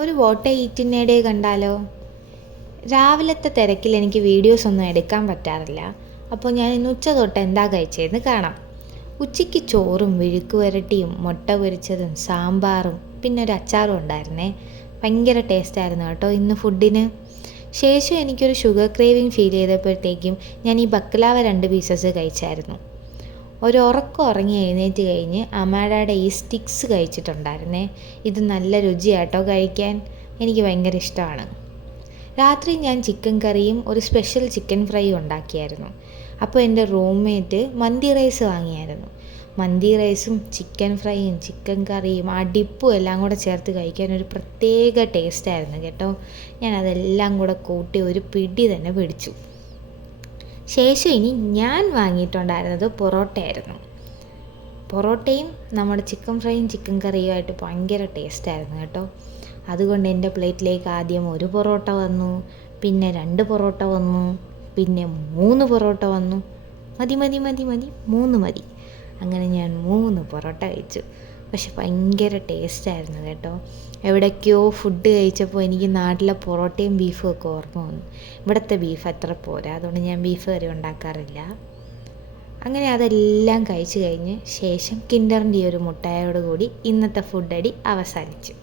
ഒരു what ഈറ്റിനെ day കണ്ടാലോ? രാവിലത്തെ തിരക്കിൽ എനിക്ക് വീഡിയോസ് ഒന്നും എടുക്കാൻ പറ്റാറില്ല. അപ്പോൾ ഞാൻ ഇന്ന് ഉച്ച തൊട്ട് എന്താ കഴിച്ചതെന്ന് കാണാം. ഉച്ചയ്ക്ക് ചോറും വിഴുക്ക് വരട്ടിയും മുട്ട പൊരിച്ചതും സാമ്പാറും പിന്നെ ഒരു അച്ചാറും ഉണ്ടായിരുന്നേ. ഭയങ്കര ടേസ്റ്റായിരുന്നു കേട്ടോ ഇന്ന് ഫുഡിന്. ശേഷം എനിക്കൊരു ഷുഗർ ക്രേവിങ് ഫീൽ ചെയ്തപ്പോഴത്തേക്കും ഞാൻ ഈ ബക്ലാവ 2 പീസസ് കഴിച്ചായിരുന്നു. ഒരു ഉറക്കം ഉറങ്ങി എഴുന്നേറ്റ് കഴിഞ്ഞ് അമാഡയുടെ ഈ സ്റ്റിക്സ് കഴിച്ചിട്ടുണ്ടായിരുന്നേ. ഇത് നല്ല രുചിയാട്ടോ കഴിക്കാൻ, എനിക്ക് ഭയങ്കര ഇഷ്ടമാണ്. രാത്രി ഞാൻ ചിക്കൻ കറിയും ഒരു സ്പെഷ്യൽ ചിക്കൻ ഫ്രൈയും ഉണ്ടാക്കിയായിരുന്നു. അപ്പോൾ എൻ്റെ റൂംമേറ്റ് മന്തി റൈസ് വാങ്ങിയായിരുന്നു. മന്തി റൈസും ചിക്കൻ ഫ്രൈയും ചിക്കൻ കറിയും ആ ഡിപ്പും എല്ലാം കൂടെ ചേർത്ത് കഴിക്കാൻ ഒരു പ്രത്യേക ടേസ്റ്റായിരുന്നു കേട്ടോ. ഞാൻ അതെല്ലാം കൂടെ കൂട്ടി ഒരു പിടി തന്നെ പിടിച്ചു. ശേഷം ഇനി ഞാൻ വാങ്ങിയിട്ടുണ്ടായിരുന്നത് പൊറോട്ടയായിരുന്നു. പൊറോട്ടയും നമ്മുടെ ചിക്കൻ ഫ്രൈയും ചിക്കൻ കറിയുമായിട്ട് ഭയങ്കര ടേസ്റ്റായിരുന്നു കേട്ടോ. അതുകൊണ്ട് എൻ്റെ പ്ലേറ്റിലേക്ക് ആദ്യം 1 പൊറോട്ട വന്നു, പിന്നെ 2 പൊറോട്ട വന്നു, പിന്നെ 3 പൊറോട്ട വന്നു. മതി 3 മതി. അങ്ങനെ ഞാൻ 3 പൊറോട്ട കഴിച്ചു. പക്ഷെ ഭയങ്കര ടേസ്റ്റായിരുന്നു കേട്ടോ. എവിടേക്കോ ഫുഡ് കഴിച്ചപ്പോൾ എനിക്ക് നാട്ടിലെ പൊറോട്ടയും ബീഫും ഒക്കെ ഓർമ്മ വന്നു. ഇവിടുത്തെ ബീഫ് അത്ര പോരാ, അതുകൊണ്ട് ഞാൻ ബീഫ് കറി ഉണ്ടാക്കാറില്ല. അങ്ങനെ അതെല്ലാം കഴിച്ചു കഴിഞ്ഞ് ശേഷം കിൻഡറിൻ്റെ ഒരു മുട്ടായോട് കൂടി ഇന്നത്തെ ഫുഡ് അടി അവസാനിച്ചു.